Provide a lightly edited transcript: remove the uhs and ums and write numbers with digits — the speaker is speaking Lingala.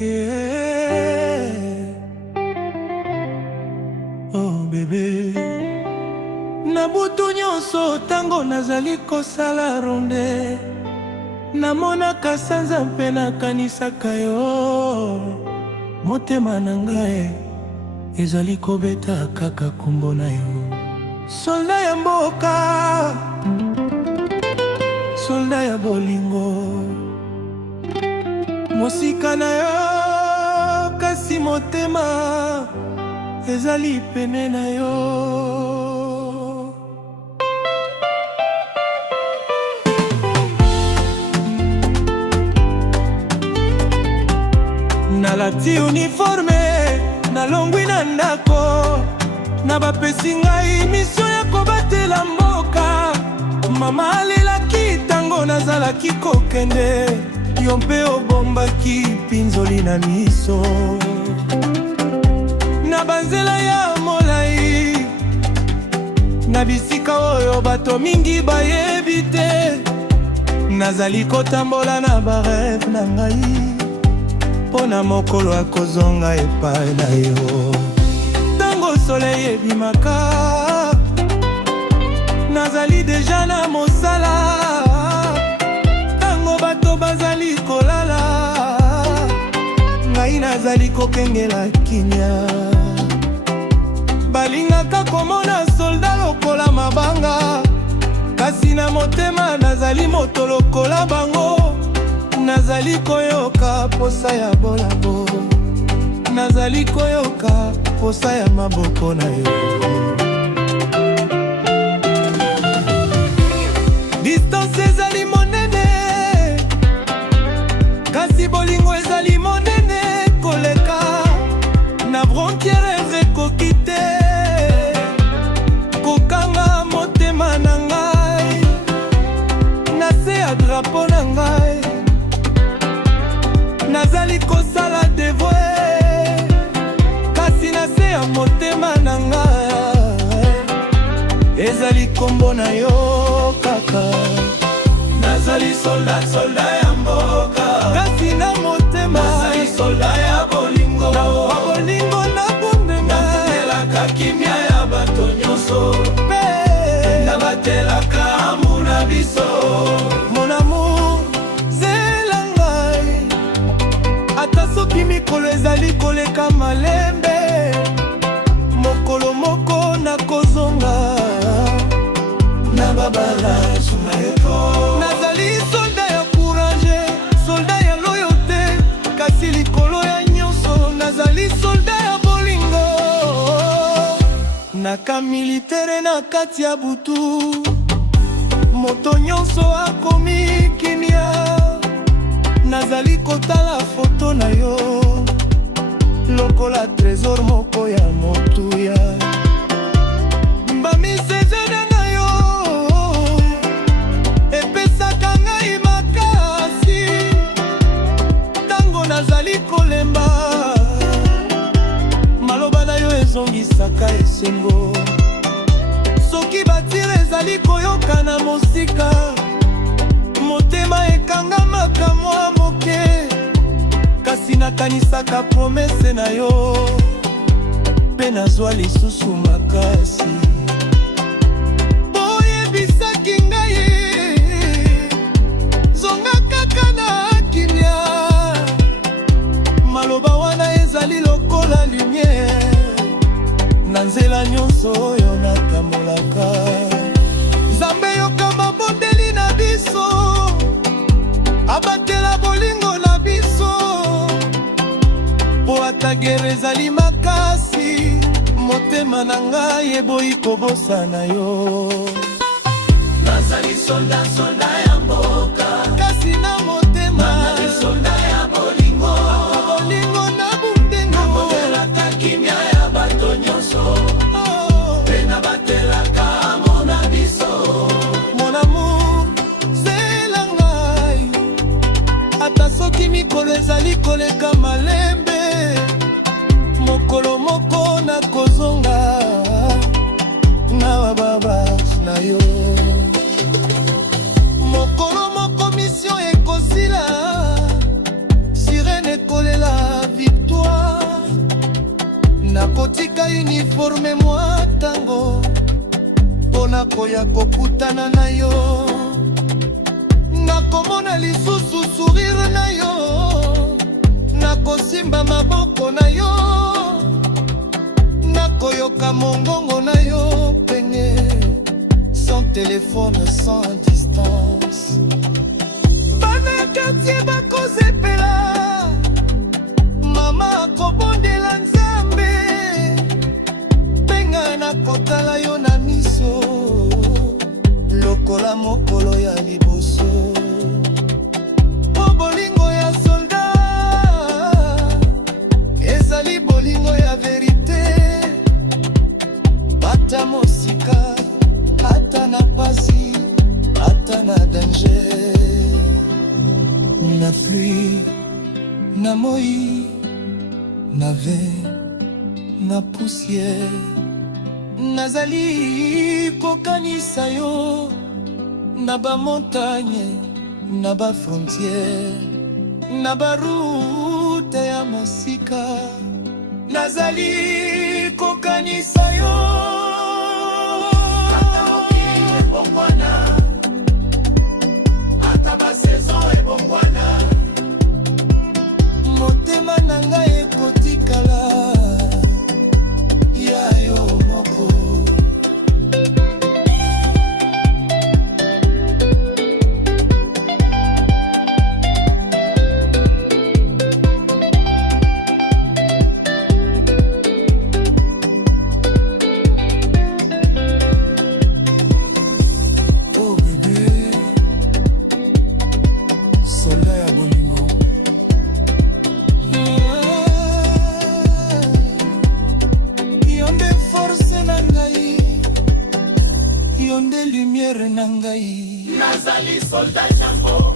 Yeah. Oh bébé, na butu nyonso tango nazali kosala ronde, namonaka sanza mpe nakanisaka yo. Motema na ngai ezali kobeta kaka kombo na yo. Soldat ya mboka, soldat ya bolingo, mosika na yo kasi motema ezali pene na yo. Nalati uniforme, nalongwi na ndako, na bapesi ngai misio ya kobatela mboka. Mama alelaki tango nazalaki kokende, yo mpe obombaki pinzoli na miso. Na banzela ya molai, na bisika oyo bato mingi bayebi te, nazali kotambola na bareve na ngai pona mokolo akozonga epai na yo. Tango soleil ebimaka, nazali deja na mosala. Tango bato bazali kolala, ngai nazali kokengela kimia. Balingaka komona solda lokola mabanga, kasi na motema nazali moto lokola bango. Nazali koyoka posa ya bolabo, nazali koyoka posa ya maboko na yo. Distance ezali monene, kasi bolingo ezali monene koleka. Na frontiere ekoki te kokanga motema na ngai, na se ya drapo na ngai nazali kosala devoir, kasi na se ya motema na ngai ezali kombo na yo kaka. Nazali soldat, soldat ya mboka, kasi na motema nazali soldat ya bolingo. Na bolingo na bundenga, natelaka kimia ya bato nyonso, mpe na batelaka amour na biso. Mon amour, zela ngai, ata soki mikolo ezali koleka malembe, mokolo moko nakozonga na babala suna epo. Nazali solda ya courage, solda ya loyauté, kasi likolo ya nyonso nazali solda ya bolingo. Naka militaire na kati ya butu, moto nyonso akomi kimia. Nazali kotala foto na yo lokola trésor moko ya motuya. Bamisezena na yo epesaka ngai makasi, tango nazali kolemba maloba na yo ezongisaka esengo. Soki batire ezali koyoka na mosika, motema ekangamaka mwa moke, kasi nakanisaka promese na yo mpe nazwa lisusu makasi. Boyebisaki ngai zonga kaka na kimia, maloba wana ezali lokola lumière na nzela nyonso oyo natambolaka. Nzambe yoka mabondeli na biso, abatela bolingo na biso, po ata gere ezali makasi, motema na ngai eboyi kobosana yo. Nazali soldat, soldat ya mboka, kasi na motema nazali soldat ya bolingo. Bolingo na bundengo, nabotelaka kimia ya bato nyonso, mpe nabatelaka amo na biso. Mon amour, zela ngai, ata soki mikolo ezali koleka malembe, mokolo moko nakozonga na bababa na yo. Mokolo moko mission ekosila, sirene ekolela. lisusu sourire na yo, nakosimba maboko na yo, nakoyoka mongongo na yo penge, sans téléphone, sans distance. Bana quartier bakozepela, mama akobondela Nzambe, penga nakotala yo na miso, lokola mokolo ya liboso. Po bolingo ya solda ezali bolingo ya verite, ata mosika, ata na pasi, ata na danger. Na pluie, na moi, na vin, na poussière, nazali kokanisa yo na ba montagne, na ba frontière, na ba route ya mosika, nazali kokanisa yo. Ata mokili ebongwana, ata ba saison ebongwana, motema na ngai ekotikala ya yo moko. Oh bébé, soldat ya bolingo. Yonde force na ngai, yonde lumière na ngai, nazali soldat jambo.